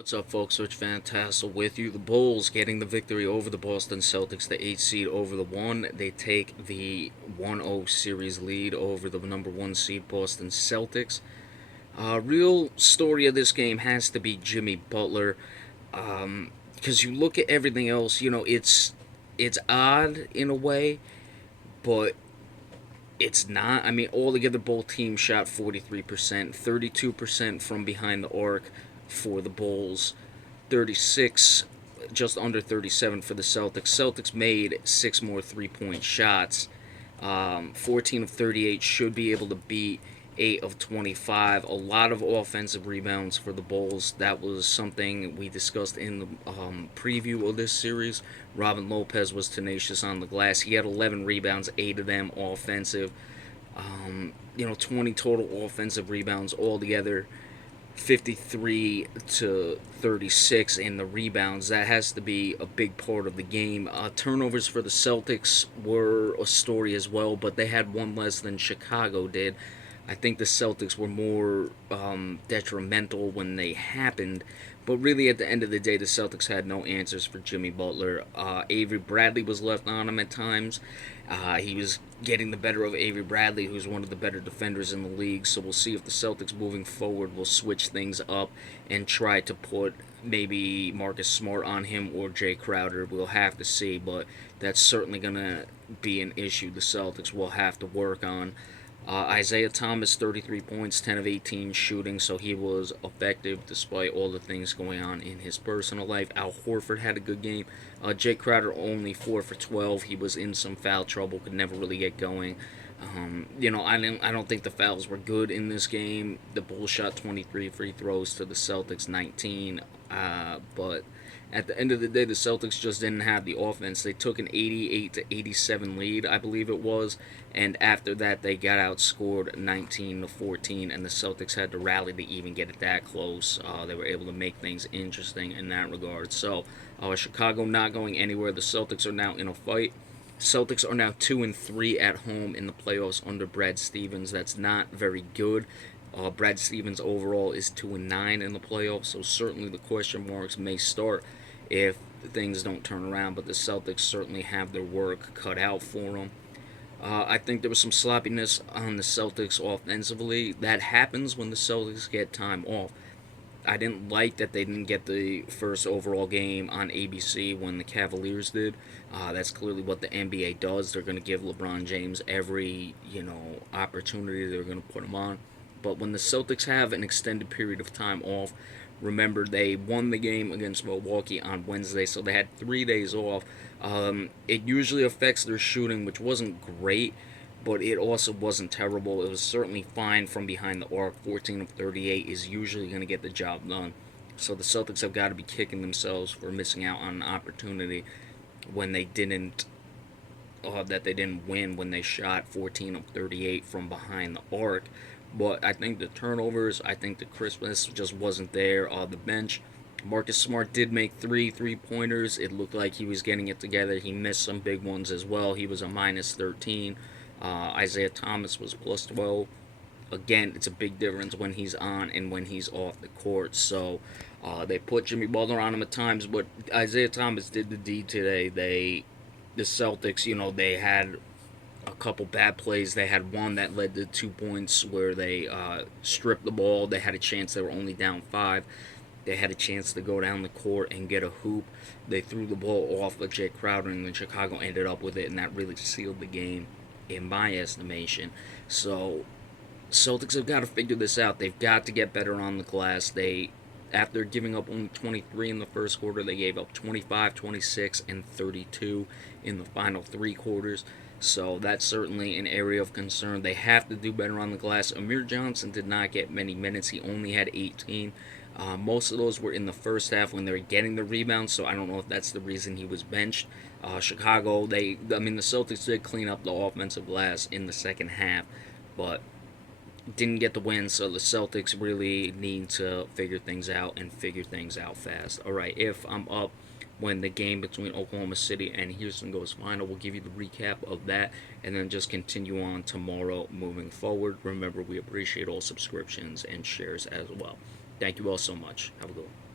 What's up, folks? Rich Fantastic with you. The Bulls getting the victory over the Boston Celtics, the 8 seed over the 1. They take the 1-0 series lead over the number 1 seed Boston Celtics. Real story of this game has to be Jimmy Butler. Because you look at everything else, it's odd in a way, but it's not. I mean, altogether, both teams shot 43%, 32% from behind the arc for the Bulls, 36, just under 37 for the Celtics. Celtics made 6 more 3-point shots. 14 of 38 should be able to beat 8 of 25. A lot of offensive rebounds for the Bulls. That was something we discussed in the preview of this series. Robin Lopez was tenacious on the glass. He had 11 rebounds, 8 of them offensive. 20 total offensive rebounds altogether. 53 to 36 in the rebounds. That has to be a big part of the game. Turnovers for the Celtics were a story as well, but they had one less than Chicago did. I think the Celtics were more detrimental when they happened, but really at the end of the day, the Celtics had no answers for Jimmy Butler. Avery Bradley was left on him at times. He was getting the better of Avery Bradley, who's one of the better defenders in the league. So we'll see if the Celtics moving forward will switch things up and try to put maybe Marcus Smart on him or Jay Crowder. We'll have to see, but that's certainly going to be an issue the Celtics will have to work on. Isaiah Thomas, 33 points, 10 of 18 shooting, so he was effective despite all the things going on in his personal life. Al Horford had a good game. Jake Crowder only 4 for 12. He was in some foul trouble, could never really get going. I don't think the fouls were good in this game. The Bulls shot 23 free throws to the Celtics 19, but at the end of the day, the Celtics just didn't have the offense. They took an 88 to 87 lead, I believe it was, and after that they got outscored 19 to 14, and the Celtics had to rally to even get it that close. They were able to make things interesting in that regard. So, Chicago not going anywhere. The Celtics are now in a fight. Celtics are now 2-3 at home in the playoffs under Brad Stevens. That's not very good. Brad Stevens overall is 2-9 in the playoffs, so certainly the question marks may start if things don't turn around. But the Celtics certainly have their work cut out for them. I think there was some sloppiness on the Celtics offensively. That happens when the Celtics get time off. I didn't like that they didn't get the first overall game on ABC when the Cavaliers did. That's clearly what the NBA does. They're going to give LeBron James every opportunity. They're going to put him on. But when the Celtics have an extended period of time off, remember they won the game against Milwaukee on Wednesday, so they had 3 days off. It usually affects their shooting, which wasn't great, but it also wasn't terrible. It was certainly fine from behind the arc. 14 of 38 is usually going to get the job done. So the Celtics have got to be kicking themselves for missing out on an opportunity when they didn't that they didn't win when they shot 14 of 38 from behind the arc. But I think the turnovers, I think the crispness just wasn't there. The bench, Marcus Smart did make 3 3-pointers. It looked like he was getting it together. He missed some big ones as well. He was a minus 13. Isaiah Thomas was plus 12. Again, it's a big difference when he's on and when he's off the court. So they put Jimmy Butler on him at times, but Isaiah Thomas did the deed today. The Celtics, they had a couple bad plays. They had one that led to 2 points where they stripped the ball. They had a chance. They were only down 5. They had a chance to go down the court and get a hoop. They threw the ball off of Jake Crowder, and then Chicago ended up with it, and that really sealed the game, in my estimation. So, Celtics have got to figure this out. They've got to get better on the glass. After giving up only 23 in the first quarter, they gave up 25, 26, and 32 in the final 3 quarters. So that's certainly an area of concern. They have to do better on the glass. Amir Johnson did not get many minutes. He only had 18. Most of those were in the first half when they were getting the rebounds, so I don't know if that's the reason he was benched. Chicago, the Celtics did clean up the offensive glass in the second half, but didn't get the win, so the Celtics really need to figure things out and figure things out fast. All right, if I'm up when the game between Oklahoma City and Houston goes final, we'll give you the recap of that and then just continue on tomorrow moving forward. Remember, we appreciate all subscriptions and shares as well. Thank you all so much. Have a good one.